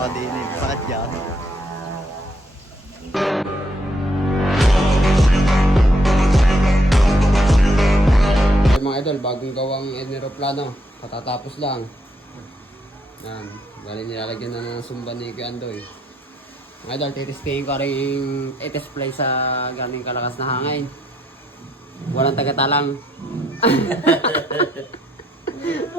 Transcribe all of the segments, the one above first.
pa din eh. Bakit yan? Ay, mga idol, bagong gawang aeroplano. Katatapos lang. Yan. Bali nilalagyan na ng sumba ni Kuya Andoy. Mga idol, titistingin ko rin yung test play sa ganing kalakas na hangin. Walang tagatalang.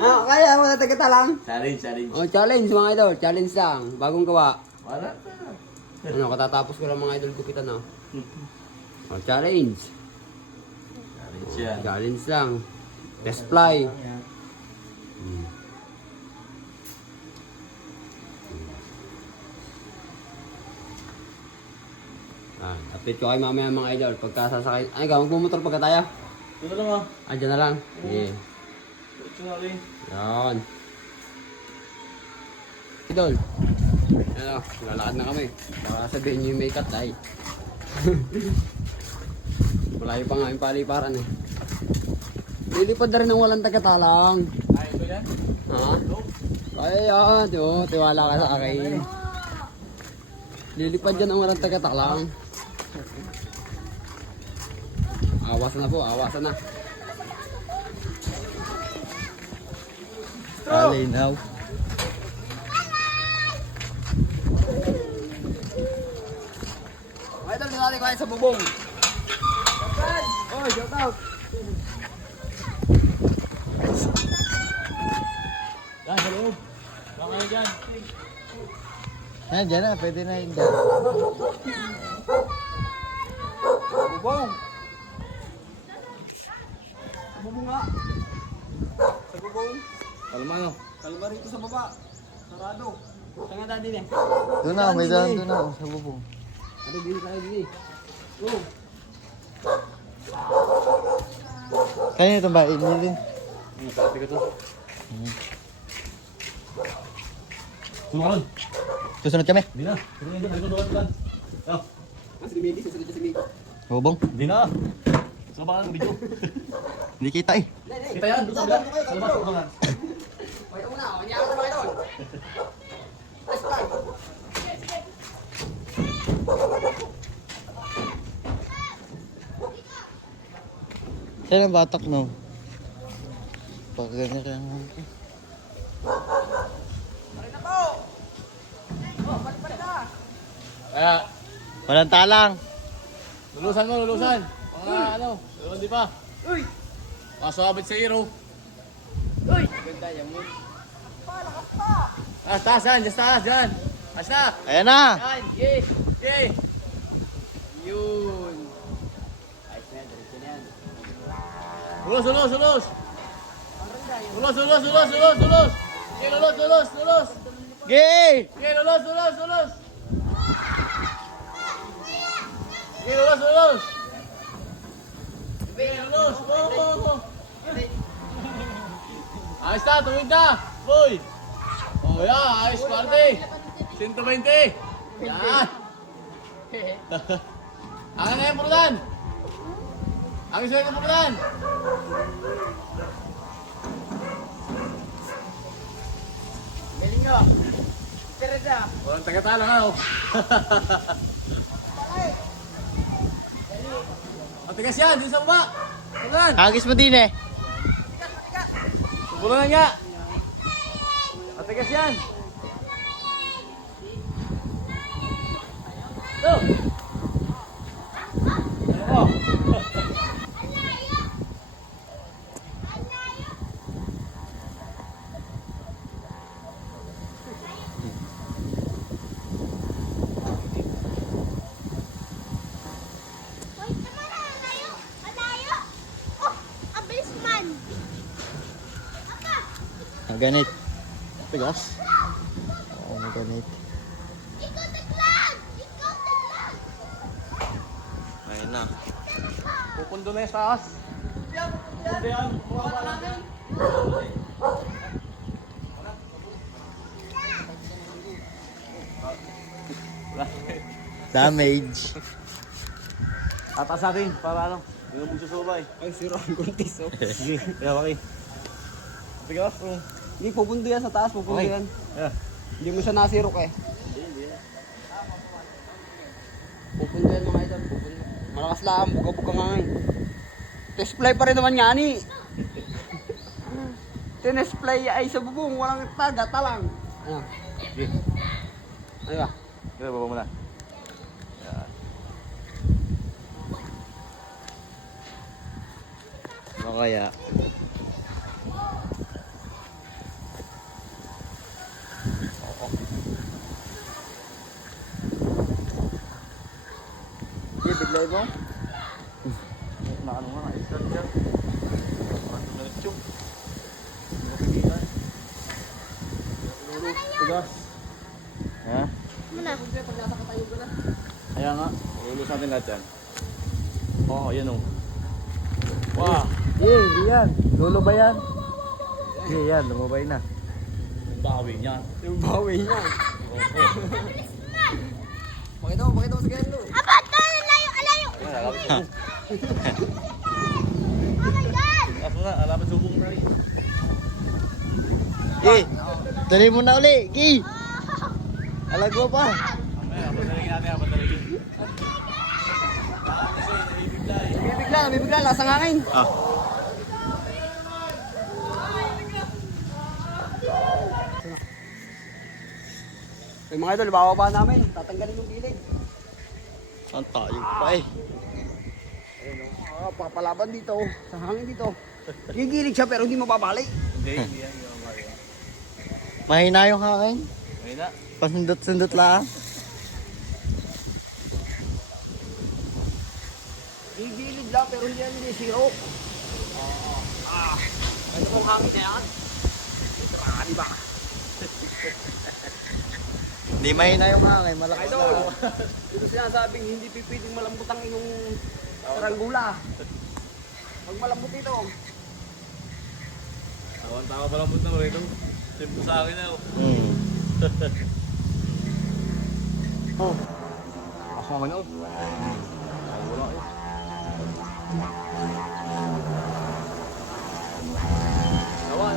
Kaya walang tagatalang. Challenge. Oh, challenge mga idol. Challenge lang. Bagong gawa. Wala. Ano, katatapos ko lang mga idol kupitan na. Oh, challenge. Challenge yan. Challenge lang. Test fly. Update ko kayo mamaya mga idol. Pagka sasakay. Ay, gawang bumotor pagka tayo. Ito lang ah. Diyan na lang. Sige. Ito nga rin. Yan. Idol. Ano, lalakad na kami. Baka sabihin nyo yung may cut ay. Malayo pa nga yung paliparan eh. Lilipad na rin ng walang tagatalang. Ay, ito yan? Ha? Kaya yan. Tiwala ka sa akin. Lilipad yan ang walang tagatalang. Awasan na po, awasan na. Alinaw. Okay, ito natin kain sa bubong. Oh, shout out. Yan, sa loob. Baka kayo dyan. Yan, dyan na. Pwede na yun dyan. Bubong. Bubong nga. Sa bubong. Kalma no? Kalma rito sa baba. Sarado. Tanga tayo din eh. Doon na, may daan doon na. Sa bubong. Ano din tayo din eh. Oh. Kaya itong bahay niya din. Sabi ko to. Sumakon. Susunod kami. Hindi na. Hindi na. Hindi na. Si Miki, susunod siya si Miki. Bubong. Hindi na. So baka ng video. Hindi kita eh. Kita yan. Doon sa kabila. Sa labas. Sa labas. Wait, una. Kanya ako na ba ito? Let's fly. Saan ang batak no? Pag ganyan kaya nga. Kaya. Walang talang. Lulusan mo, lulusan. Mga ano. Hindi pa. Uy! Masabit sa hero. Uy! Ganda yan mo. Taas, dyan. Just taas, dyan. Taas na. Ayan na. Yan! Yay! Yay. Yun! Ayos na yan, diretso na yan. Ulos. Ulos. Okay, lulos. Gay! Okay, lulos. Okay, lulos. Okay, lulos. Go. Ayos na, tuwid na. Boy. Oh, yeah. Ayos, parte. 120. Yan. Ang na yung purutan. Ang isa yung purutan. Galing ka! Teresa! Walang taga-talang ano. Matigas yan, din sa baba. Tulan. Hagis mo din eh. Tulan nga. Matigas yan. Go. Oh. Ganit. Tigas. Oo, ganit. Ayun na. Pupundo na yung taas. Pupundo yan. Damage. Tatas natin para ano. Hindi na magsusubay. Ay, siro ang kuntis oh. Sige, kaya Waki. Tigas. Hindi, pupundo yan sa taas, pupundo Okay. yan. Yeah. Hindi mo siya nasirok eh. Pupunta yan mga idol, pupunta. Malakas lang, buka-buka nga ngayon. Test fly pa rin naman nga ni. Test fly ay sa bubong, walang taga, talang. Ano? Sige. Ano ba? Sige, baba mo na. Yan. Ano kaya? Sige, biglay mo. Na ano nga, isang dyan. Ano na ito? Napigilan. Tigas. Ha? Kaya nga, ulus natin lahat yan. Oo, yan o. Wow! Hindi yan. Lolo ba yan? Hindi yan, lumabay na. Yung bawi niya. Yung bawi niya. Pakita mo sa kanya. Abat na! Alayo! Ayan, alaman subong. Oh my God! Ako nga, alaman subong na rin. Gi! Tuloy mo na uli, Gi! Alago pa. Mamaya, patalagin natin, patalagin. Bibigla, lasang hangin. Ah. Yung mga idol, bababa namin. Tatanggalin yung gilid. Saan tayo pa eh? Papalaban dito. Sa hangin dito. Gigilig siya pero hindi mababalik. Hindi yan. Yung bawi. Mahina yung hangin. Ngayon na. Pasundot-sundot lang. Gigilig lang pero hindi zero. Ito pong hangin na yan. Ito ba? Hindi mahina yung hangin, malakas Idol, na. ito sinasabing hindi pipwedeng malambot ang inyong saranggula. Pag malambot ito, Tawan-tawa pa lang punta mo ito. Simpo sa akin na. Hmm. oh, Ako naman ako. Wala kayo. Lawan.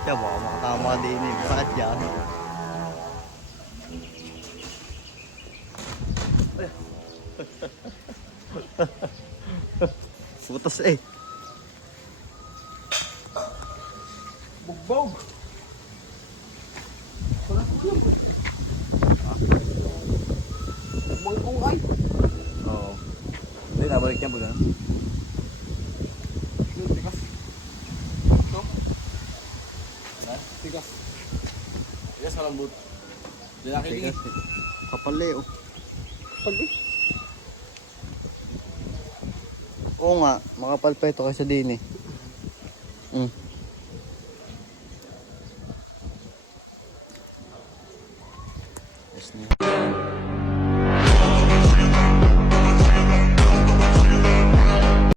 Siya baka makatama din eh. Sakit yan. Putas eh. bugbog. Mangkong ay. Oo. Hindi, nabalik niya po na. Yun, tigas. No? Ha? Tigas. Tigas ka lang boot. Hindi nakitingin. Kapal eh oh. Pag Oo nga, makapal pa ito kaysa din eh. Hmm. Yes, na.